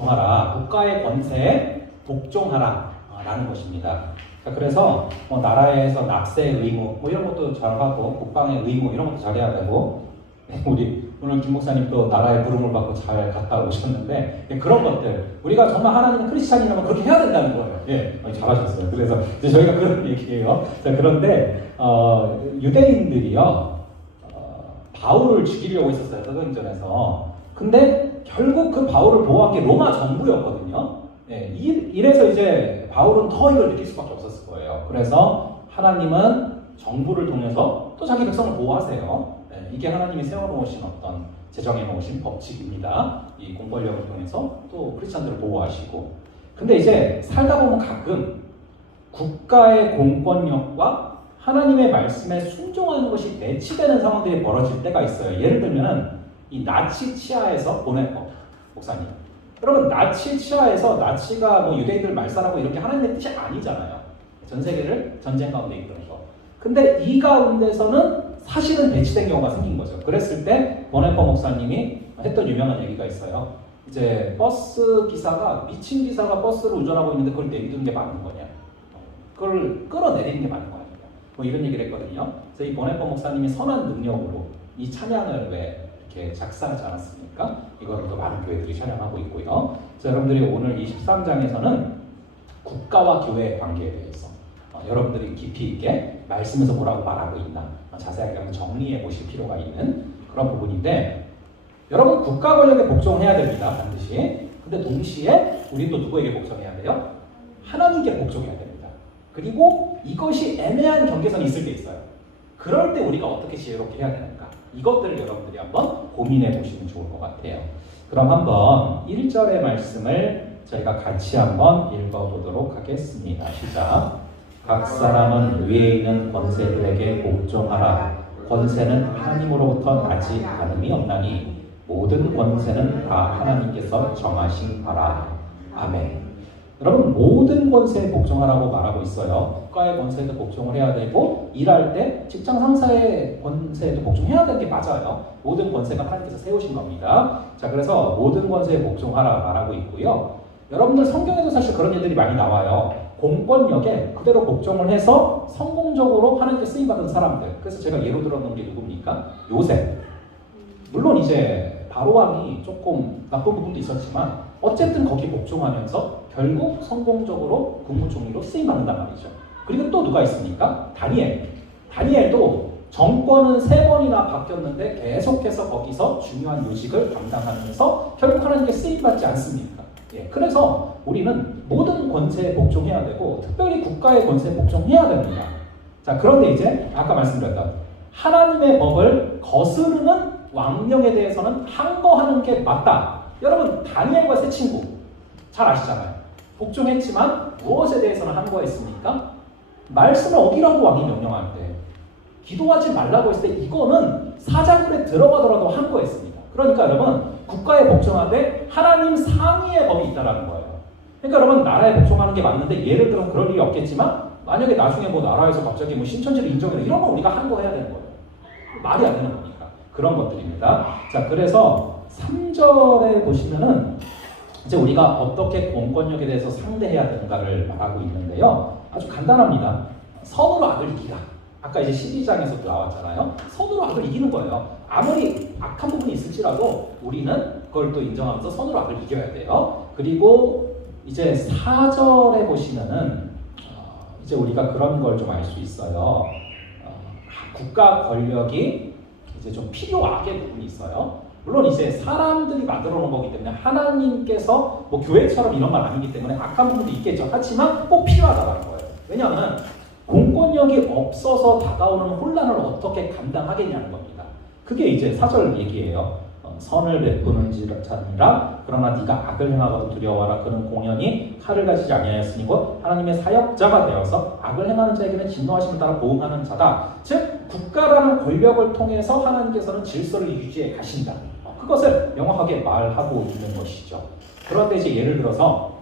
복종하라. 국가의 권세에 복종하라 라는 것입니다. 자, 그래서 나라에서 납세의 의무 이런 것도 잘하고 국방의 의무 이런 것도 잘해야 되고 우리 오늘 김 목사님도 나라의 부름을 받고 잘 갔다 오셨는데 그런 것들 우리가 정말 하나님 크리스찬이라면 그렇게 해야 된다는 거예요. 예, 잘하셨어요. 그래서 이제 저희가 그런 얘기예요. 자, 그런데 유대인들이요 바울을 죽이려고 했었어요. 사도행전에서. 근데 결국 그 바울을 보호한 게 로마 정부였거든요. 예, 이래서 이제 바울은 더 이걸 느낄 수밖에 없었을 거예요. 그래서 하나님은 정부를 통해서 또 자기 백성을 보호하세요. 예, 이게 하나님이 세워놓으신 어떤 제정해놓으신 법칙입니다. 이 공권력을 통해서 또 크리스찬들을 보호하시고. 근데 이제 살다 보면 가끔 국가의 공권력과 하나님의 말씀에 순종하는 것이 매치되는 상황들이 벌어질 때가 있어요. 예를 들면 이 나치 치하에서 보내법 목사님. 여러분 나치 치하에서 나치가 뭐 유대인들 말살하고 이런 게 하나님의 뜻이 아니잖아요. 전 세계를 전쟁 가운데 이끄는 거. 근데 이 가운데서는 사실은 배치된 경우가 생긴 거죠. 그랬을 때 보네퍼 목사님이 했던 유명한 얘기가 있어요. 이제 버스 기사가 미친 기사가 버스를 운전하고 있는데 그걸 내비두는 게 맞는 거냐? 그걸 끌어내리는 게 맞는 거 아니냐? 뭐 이런 얘기를 했거든요. 그래서 이 보네퍼 목사님이 선한 능력으로 이 찬양을 왜 이렇게 작사하지 않았습니까? 이거를 또 많은 교회들이 촬영하고 있고요. 자, 여러분들이 오늘 23장에서는 국가와 교회의 관계에 대해서 여러분들이 깊이 있게 말씀에서 뭐라고 말하고 있나 자세하게 한번 정리해 보실 필요가 있는 그런 부분인데 여러분 국가 권력에 복종해야 됩니다. 반드시. 근데 동시에 우리도 누구에게 복종해야 돼요? 하나님께 복종해야 됩니다. 그리고 이것이 애매한 경계선이 있을 때 있어요. 그럴 때 우리가 어떻게 지혜롭게 해야 되는가? 이것들을 여러분들이 한번 고민해 보시면 좋을 것 같아요. 그럼 한번 1절의 말씀을 저희가 같이 한번 읽어보도록 하겠습니다. 시작. 각 사람은 위에 있는 권세들에게 복종하라. 권세는 하나님으로부터 나지 않음이 없나니 모든 권세는 다 하나님께서 정하신 바라. 아멘. 여러분 모든 권세에 복종하라고 말하고 있어요. 국가의 권세에도 복종을 해야 되고 일할 때 직장 상사의 권세에도 복종해야 되는 게 맞아요. 모든 권세가 하나님께서 세우신 겁니다. 자, 그래서 모든 권세에 복종하라 말하고 있고요. 여러분들 성경에도 사실 그런 일들이 많이 나와요. 공권력에 그대로 복종을 해서 성공적으로 하나님께 쓰임받은 사람들. 그래서 제가 예로 들어놓은 게 누굽니까? 요셉. 물론 이제 바로왕이 조금 나쁜 부분도 있었지만 어쨌든 거기 복종하면서 결국 성공적으로 국무총리로 쓰임받는단 말이죠. 그리고 또 누가 있습니까? 다니엘. 다니엘도 정권은 3번이나 바뀌었는데 계속해서 거기서 중요한 요직을 감당하면서 결국 하나님께 쓰임받지 않습니까? 예, 그래서 우리는 모든 권세에 복종해야 되고 특별히 국가의 권세에 복종해야 됩니다. 자, 그런데 이제 아까 말씀드렸던 하나님의 법을 거스르는 왕명에 대해서는 항거하는 게 맞다. 여러분 다니엘과 세 친구 잘 아시잖아요. 복종했지만 무엇에 대해서는 항거했습니까? 말씀을 어기라고 왕이 명령할 때 기도하지 말라고 했을 때 이거는 사자굴에 들어가더라도 항거했습니다. 그러니까 여러분 국가에 복종하되 하나님 상위의 법이 있다는 거예요. 그러니까 여러분 나라에 복종하는 게 맞는데 예를 들어 그럴 일이 없겠지만 만약에 나중에 뭐 나라에서 갑자기 뭐 신천지를 인정해라 이런 건 우리가 항거해야 되는 거예요. 말이 안 되는 거니까. 그런 것들입니다. 자, 그래서 3절에 보시면은 이제 우리가 어떻게 공권력에 대해서 상대해야 되는가를 말하고 있는데요. 아주 간단합니다. 선으로 악을 이기라. 아까 이제 12장에서도 나왔잖아요. 선으로 악을 이기는 거예요. 아무리 악한 부분이 있을지라도 우리는 그걸 또 인정하면서 선으로 악을 이겨야 돼요. 그리고 이제 4절에 보시면은 이제 우리가 그런 걸 좀 알 수 있어요. 국가 권력이 이제 좀 필요악의 부분이 있어요. 물론 이제 사람들이 만들어 놓은 거기 때문에 하나님께서 뭐 교회처럼 이런 말 아니기 때문에 악한 부분도 있겠죠. 하지만 꼭 필요하다는 거예요. 왜냐하면 공권력이 없어서 다가오는 혼란을 어떻게 감당하겠냐는 겁니다. 그게 이제 4절 얘기예요. 선을 베푸는 자니라 그러나 네가 악을 행하거든 두려워하라. 그는 공연히 칼을 가지지 아니하였으니 곧 하나님의 사역자가 되어서 악을 행하는 자에게는 진노하심을 따라 보응하는 자다. 즉 국가라는 권력을 통해서 하나님께서는 질서를 유지해 가신다. 그것을 명확하게 말하고 있는 것이죠. 그런데 이제 예를 들어서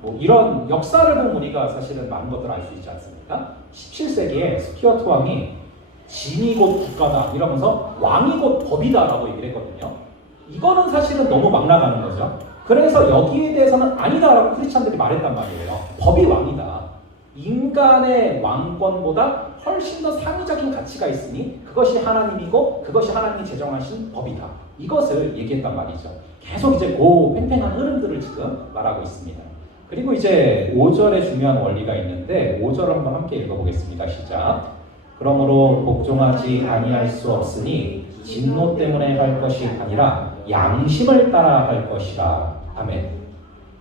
뭐 이런 역사를 보면 우리가 사실은 많은 것들을 알 수 있지 않습니까? 17세기에 스튜어트 왕이 진이 곧 국가다 이러면서 왕이 곧 법이다 라고 얘기를 했거든요. 이거는 사실은 너무 막 나가는 거죠. 그래서 여기에 대해서는 아니다라고 크리스찬들이 말했단 말이에요. 법이 왕이다. 인간의 왕권보다 훨씬 더 상위적인 가치가 있으니 그것이 하나님이고 그것이 하나님이 제정하신 법이다. 이것을 얘기했단 말이죠. 계속 이제 팽팽한 흐름들을 지금 말하고 있습니다. 그리고 이제 5절에 중요한 원리가 있는데 5절을 한번 함께 읽어보겠습니다. 시작. 그러므로 복종하지 아니할 수 없으니 진노 때문에 할 것이 아니라 양심을 따라 할 것이라. 아멘.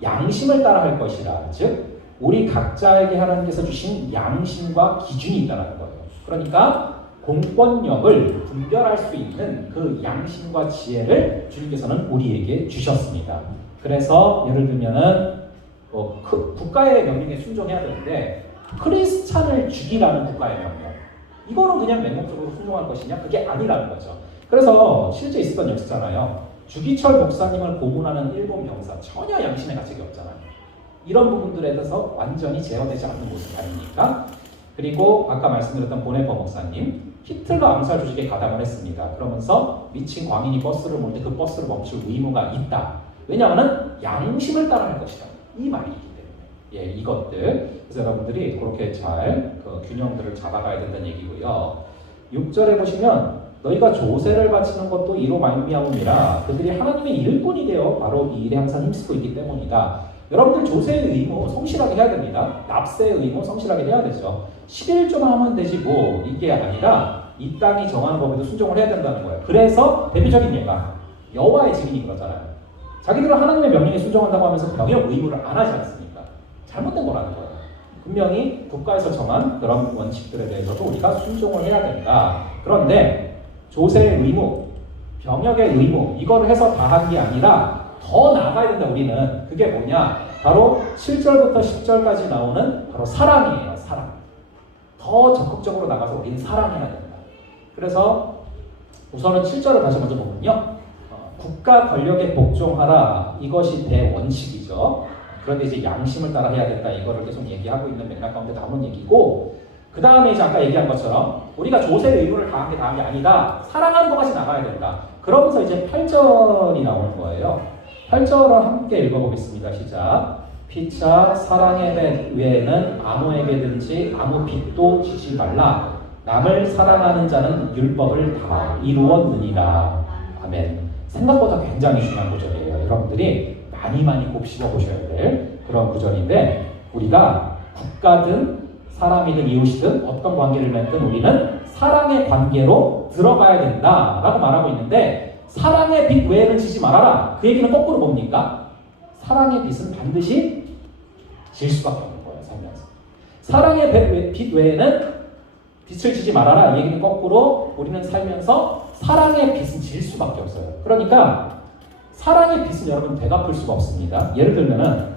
양심을 따라 할 것이라. 즉 우리 각자에게 하나님께서 주신 양심과 기준이 있다는 거예요. 그러니까 공권력을 분별할 수 있는 그 양심과 지혜를 주님께서는 우리에게 주셨습니다. 그래서 예를 들면은 국가의 명령에 순종해야 되는데 크리스찬을 죽이라는 국가의 명령, 이거는 그냥 맹목적으로 순종할 것이냐? 그게 아니라는 거죠. 그래서 실제 있었던 역사잖아요. 주기철 목사님을 고문하는 일본 병사, 전혀 양심의 가책이 없잖아요. 이런 부분들에 대해서 완전히 제어되지 않는 모습이 아닙니까? 그리고 아까 말씀드렸던 보네퍼 목사님, 히틀러 암살 조직에 가담을 했습니다. 그러면서 미친 광인이 버스를 몰 때 그 버스를 멈출 의무가 있다. 왜냐하면 양심을 따라 할 것이다. 이 말이기 때문에. 예, 이것들. 그래서 여러분들이 그렇게 잘 그 균형들을 잡아가야 된다는 얘기고요. 6절에 보시면 너희가 조세를 바치는 것도 이로 말미암음이라 그들이 하나님의 일꾼이 되어 바로 이 일에 항상 힘쓰고 있기 때문이다. 여러분들 조세의 의무 성실하게 해야 됩니다. 납세의 의무 성실하게 해야 되죠. 11조만 하면 되지 뭐 이게 아니라 이 땅이 정하는 법에도 순종을 해야 된다는 거예요. 그래서 대표적인 예가 여호와의 증인이 그러잖아요. 자기들은 하나님의 명령에 순종한다고 하면서 병역 의무를 안 하지 않습니까? 잘못된 거라는 거예요. 분명히 국가에서 정한 그런 원칙들에 대해서도 우리가 순종을 해야 된다. 그런데 조세의 의무, 병역의 의무 이거를 해서 다 한 게 아니라 더 나아가야 된다. 우리는 그게 뭐냐? 바로 7절부터 10절까지 나오는 바로 사랑이에요. 사랑. 더 적극적으로 나가서 우리는 사랑해야 된다. 그래서 우선은 7절을 다시 먼저 보면요. 국가 권력에 복종하라. 이것이 대원칙이죠. 그런데 이제 양심을 따라 해야 된다. 이거를 계속 얘기하고 있는 맥락 가운데 나오는 얘기고, 그 다음에 이제 아까 얘기한 것처럼 우리가 조세의 의무를 다한 게 아니라 사랑하는 것까지 나가야 된다. 그러면서 이제 8절이 나오는 거예요. 8절을 함께 읽어보겠습니다. 시작. 피차 사랑의 배 외에는 아무에게든지 아무 빚도 지지 말라. 남을 사랑하는 자는 율법을 다 이루었느니라. 아멘. 생각보다 굉장히 중요한 구절이에요. 여러분들이 많이 곱씹어 보셔야 될 그런 구절인데, 우리가 국가든 사람이든 이웃이든 어떤 관계를 맺든 우리는 사랑의 관계로 들어가야 된다라고 말하고 있는데, 사랑의 빚 외에는 지지 말아라. 그 얘기는 거꾸로 뭡니까? 사랑의 빚은 반드시 질 수밖에 없는 거예요. 살면서. 사랑의 빚 외에는 빚을 지지 말아라. 이 얘기는 거꾸로 우리는 살면서 사랑의 빚은 질 수밖에 없어요. 그러니까 사랑의 빚은 여러분 되갚을 수가 없습니다. 예를 들면은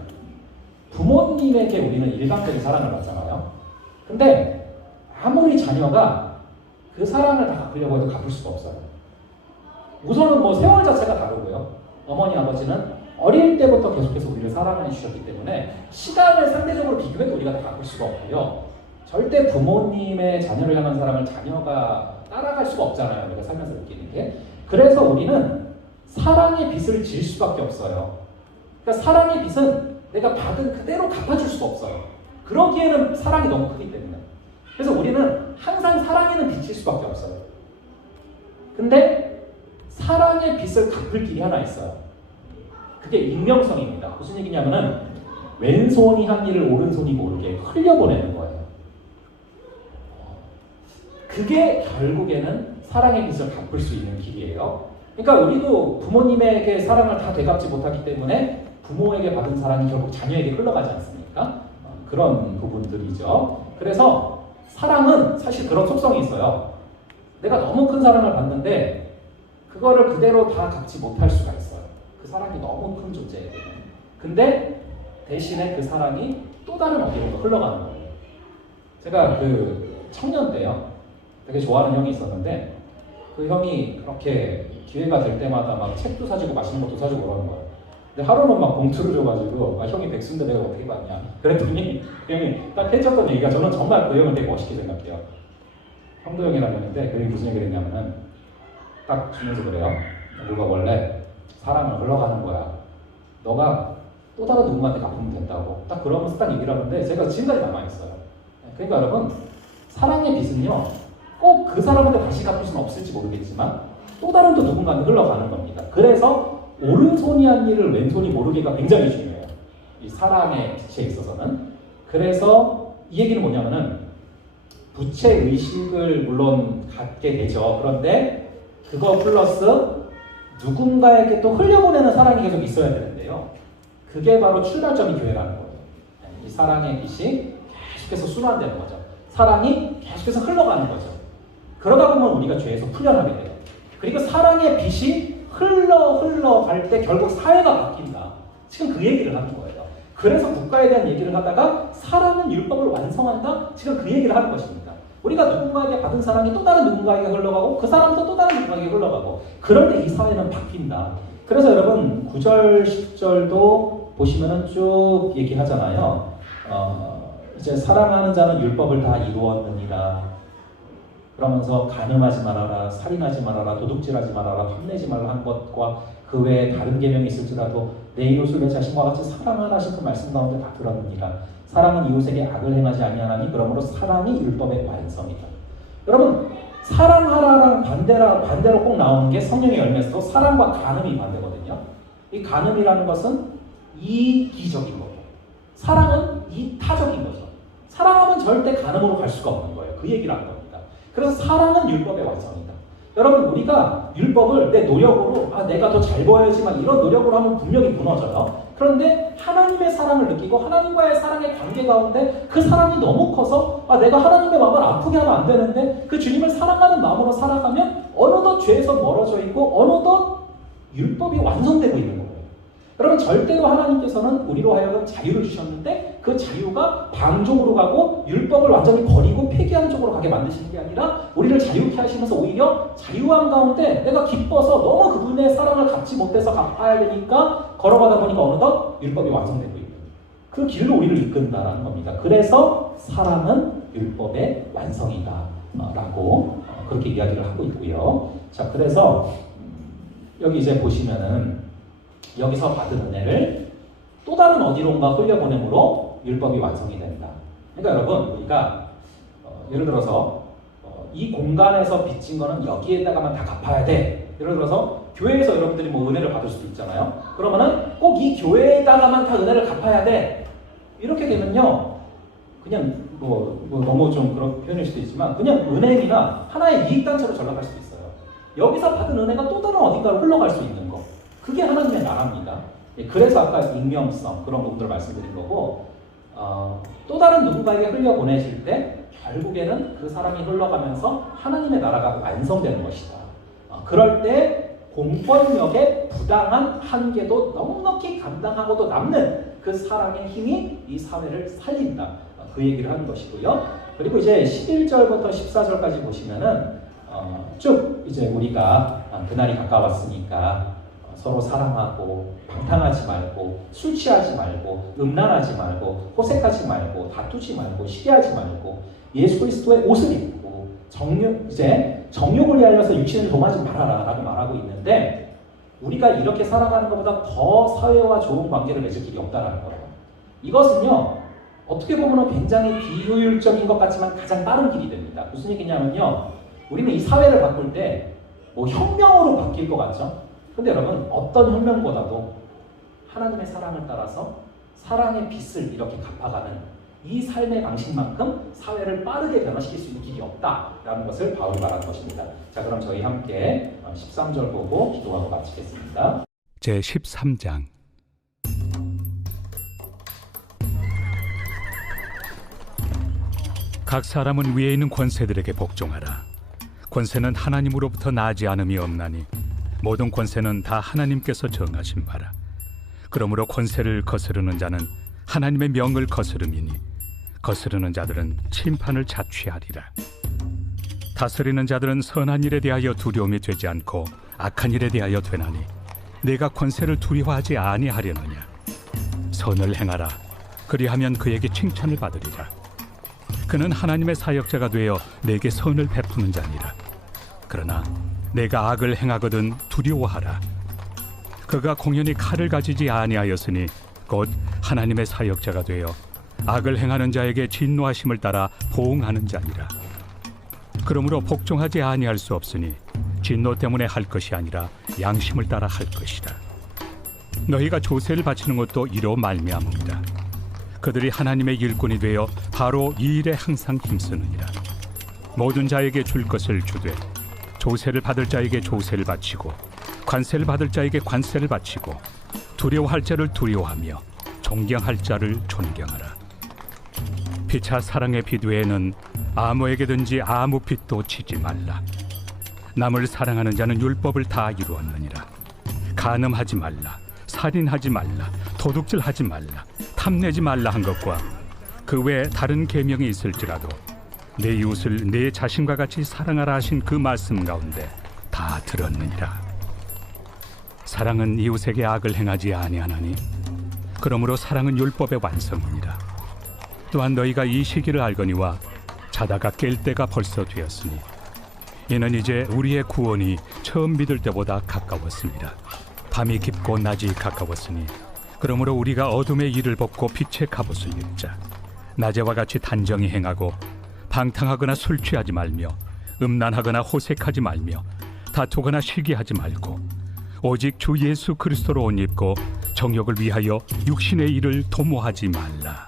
부모님에게 우리는 일방적인 사랑을 받잖아요. 근데 아무리 자녀가 그 사랑을 다 갚으려고 해도 갚을 수가 없어요. 우선은 뭐 세월 자체가 다르고요. 어머니 아버지는 어릴 때부터 계속해서 우리를 사랑해 주셨기 때문에 시간을 상대적으로 비교해도 우리가 다 갚을 수가 없고요. 절대 부모님의 자녀를 향한 사랑을 자녀가 따라갈 수가 없잖아요. 우리가 살면서 느끼는 게. 그래서 우리는 사랑의 빚을 질 수밖에 없어요. 그러니까 사랑의 빚은 내가 받은 그대로 갚아줄 수가 없어요. 그러기에는 사랑이 너무 크기 때문에. 그래서 우리는 항상 사랑에는 빚질 수밖에 없어요. 근데 사랑의 빚을 갚을 길이 하나 있어요. 그게 익명성입니다. 무슨 얘기냐면은 왼손이 한 일을 오른손이 모르게 흘려보내는 거예요. 그게 결국에는 사랑의 빚을 갚을 수 있는 길이에요. 그러니까 우리도 부모님에게 사랑을 다 되갚지 못하기 때문에 부모에게 받은 사랑이 결국 자녀에게 흘러가지 않습니까? 그런 부분들이죠. 그래서 사랑은 사실 그런 속성이 있어요. 내가 너무 큰 사랑을 받는데 그거를 그대로 다 갚지 못할 수가 있어요. 그 사랑이 너무 큰 존재예요. 근데 대신에 그 사랑이 또 다른 어디로 흘러가는 거예요. 제가 그 청년 때요, 되게 좋아하는 형이 있었는데 그 형이 그렇게 기회가 될 때마다 막 책도 사주고 맛있는 것도 사주고 그러는 거예요. 근데 하루는 막 봉투를 줘가지고 형이 백수인데 내가 어떻게 받냐 그랬더니 그 형이 딱 해줬던 얘기가, 저는 정말 그 형을 되게 멋있게 생각해요. 형도 형이라고 했는데 그 형이 무슨 얘기를 했냐면은 딱 주면서 그래요. 우리가 원래 사랑은 흘러가는 거야. 너가 또 다른 누군가한테 갚으면 된다고. 딱 그러면서 딱 얘기를 하는데 제가 지금까지 남아있어요. 그러니까 여러분, 사랑의 빚은요, 꼭 그 사람한테 다시 갚을 수는 없을지 모르겠지만 또 다른 또 누군가한테 흘러가는 겁니다. 그래서 오른손이 한 일을 왼손이 모르기가 굉장히 중요해요. 이 사랑의 빚에 있어서는. 그래서 이 얘기는 뭐냐면은 부채의식을 물론 갖게 되죠. 그런데 그거 플러스 누군가에게 또 흘려보내는 사랑이 계속 있어야 되는데요. 그게 바로 출발점이 교회라는 거예요. 이 사랑의 빛이 계속해서 순환되는 거죠. 사랑이 계속해서 흘러가는 거죠. 그러다 보면 우리가 죄에서 풀려나게 돼요. 그리고 사랑의 빛이 흘러갈 때 결국 사회가 바뀐다. 지금 그 얘기를 하는 거예요. 그래서 국가에 대한 얘기를 하다가 사랑은 율법을 완성한다? 지금 그 얘기를 하는 것입니다. 우리가 누군가에게 받은 사랑이 또 다른 누군가에게 흘러가고 그 사람도 또 다른 누군가에게 흘러가고 그럴 때 이 사회는 바뀐다. 그래서 여러분 9절, 10절도 보시면은 쭉 얘기하잖아요. 이제 사랑하는 자는 율법을 다 이루었느니라. 그러면서 간음하지 말아라, 살인하지 말아라, 도둑질하지 말아라, 탐내지 말라 한 것과 그 외에 다른 계명이 있을지라도 내 이웃을 내 자신과 같이 사랑하라 하신 그 말씀 가운데 다 들었느니라. 사랑은 이웃에게 악을 행하지 아니하나니 그러므로 사랑이 율법의 완성이다. 여러분, 사랑하라랑 반대로 꼭 나오는 게 성령의 열매에서도 사랑과 간음이 반대거든요. 이 간음이라는 것은 이기적인 거고 사랑은 이타적인 거죠. 사랑하면 절대 간음으로 갈 수가 없는 거예요. 그 얘기를 하는 겁니다. 그래서 사랑은 율법의 완성이다. 여러분, 우리가 율법을 내 노력으로 내가 더 잘 보여야지만 이런 노력으로 하면 분명히 무너져요. 그런데 하나님의 사랑을 느끼고 하나님과의 사랑의 관계 가운데 그 사랑이 너무 커서 내가 하나님의 마음을 아프게 하면 안 되는데 그 주님을 사랑하는 마음으로 살아가면 어느덧 죄에서 멀어져 있고 어느덧 율법이 완성되고 있는 거예요. 여러분, 절대로 하나님께서는 우리로 하여금 자유를 주셨는데 그 자유가 방종으로 가고 율법을 완전히 버리고 폐기하는 쪽으로 가게 만드시는 게 아니라 우리를 자유케 하시면서 오히려 자유함 가운데 내가 기뻐서 너무 그분의 사랑을 갚지 못해서 갚아야 되니까 걸어가다 보니까 어느덧 율법이 완성되고 있는 그 길로 우리를 이끈다라는 겁니다. 그래서 사랑은 율법의 완성이다 라고 그렇게 이야기를 하고 있고요. 자, 그래서 여기 이제 보시면은 여기서 받은 은혜를 또 다른 어디론가 흘려보내므로 율법이 완성이 된다. 그러니까 여러분, 우리가 예를 들어서 이 공간에서 빚진 거는 여기에다가만 다 갚아야 돼. 예를 들어서 교회에서 여러분들이 뭐 은혜를 받을 수도 있잖아요. 그러면은 꼭 이 교회에다가만 다 은혜를 갚아야 돼. 이렇게 되면요, 그냥 뭐 너무 좀 그런 표현일 수도 있지만 그냥 은행이나 하나의 이익단체로 전락할 수도 있어요. 여기서 받은 은혜가 또 다른 어딘가로 흘러갈 수 있는 거. 그게 하나님의 나라입니다. 그래서 아까 익명성 그런 부분들을 말씀드린 거고 또 다른 누군가에게 흘려보내실 때 결국에는 그 사람이 흘러가면서 하나님의 나라가 완성되는 것이다. 그럴 때 공권력의 부당한 한계도 넉넉히 감당하고도 남는 그 사랑의 힘이 이 사회를 살린다. 그 얘기를 하는 것이고요. 그리고 이제 11절부터 14절까지 보시면은 쭉 이제 우리가 그날이 가까웠으니까 서로 사랑하고 방탕하지 말고 술 취하지 말고 음란하지 말고 호색하지 말고 다투지 말고 시기하지 말고 예수 그리스도의 옷을 입고 정욕을 위하여서 육신을 dom하지 말아라 라고 말하고 있는데 우리가 이렇게 살아가는 것보다 더 사회와 좋은 관계를 맺을 길이 없다는 거예요. 이것은요, 어떻게 보면 굉장히 비효율적인 것 같지만 가장 빠른 길이 됩니다. 무슨 얘기냐면요, 우리는 이 사회를 바꿀 때 뭐 혁명으로 바뀔 것 같죠? 근데 여러분, 어떤 혁명보다도 하나님의 사랑을 따라서 사랑의 빛을 이렇게 갚아가는 이 삶의 방식만큼 사회를 빠르게 변화시킬 수 있는 길이 없다라는 것을 바울이 말하는 것입니다. 자, 그럼 저희 함께 13절 보고 기도하고 마치겠습니다. 제13장 각 사람은 위에 있는 권세들에게 복종하라. 권세는 하나님으로부터 나지 않음이 없나니 모든 권세는 다 하나님께서 정하신 바라. 그러므로 권세를 거스르는 자는 하나님의 명을 거스름이니 거스르는 자들은 심판을 자취하리라. 다스리는 자들은 선한 일에 대하여 두려움이 되지 않고 악한 일에 대하여 되나니 내가 권세를 두려워하지 아니하려느냐. 선을 행하라. 그리하면 그에게 칭찬을 받으리라. 그는 하나님의 사역자가 되어 내게 선을 베푸는 자니라. 그러나 내가 악을 행하거든 두려워하라. 그가 공연히 칼을 가지지 아니하였으니 곧 하나님의 사역자가 되어 악을 행하는 자에게 진노하심을 따라 보응하는 자니라. 그러므로 복종하지 아니할 수 없으니 진노 때문에 할 것이 아니라 양심을 따라 할 것이라. 너희가 조세를 바치는 것도 이로 말미암음이라. 그들이 하나님의 일꾼이 되어 바로 이 일에 항상 힘쓰느니라. 모든 자에게 줄 것을 주되 조세를 받을 자에게 조세를 바치고 관세를 받을 자에게 관세를 바치고 두려워할 자를 두려워하며 존경할 자를 존경하라. 피차 사랑의 빚 외에는 아무에게든지 아무 빚도 지지 말라. 남을 사랑하는 자는 율법을 다 이루었느니라. 간음하지 말라, 살인하지 말라, 도둑질하지 말라, 탐내지 말라 한 것과 그 외에 다른 계명이 있을지라도 내 이웃을 내 자신과 같이 사랑하라 하신 그 말씀 가운데 다 들었느니라. 사랑은 이웃에게 악을 행하지 아니하나니 그러므로 사랑은 율법의 완성이니라. 또한 너희가 이 시기를 알거니와 자다가 깰 때가 벌써 되었으니 이는 이제 우리의 구원이 처음 믿을 때보다 가까웠습니다. 밤이 깊고 낮이 가까웠으니 그러므로 우리가 어둠의 일을 벗고 빛의 갑옷을 입자. 낮에와 같이 단정히 행하고 방탕하거나 술 취하지 말며 음란하거나 호색하지 말며 다투거나 시기하지 말고 오직 주 예수 그리스도로 옷 입고 정욕을 위하여 육신의 일을 도모하지 말라.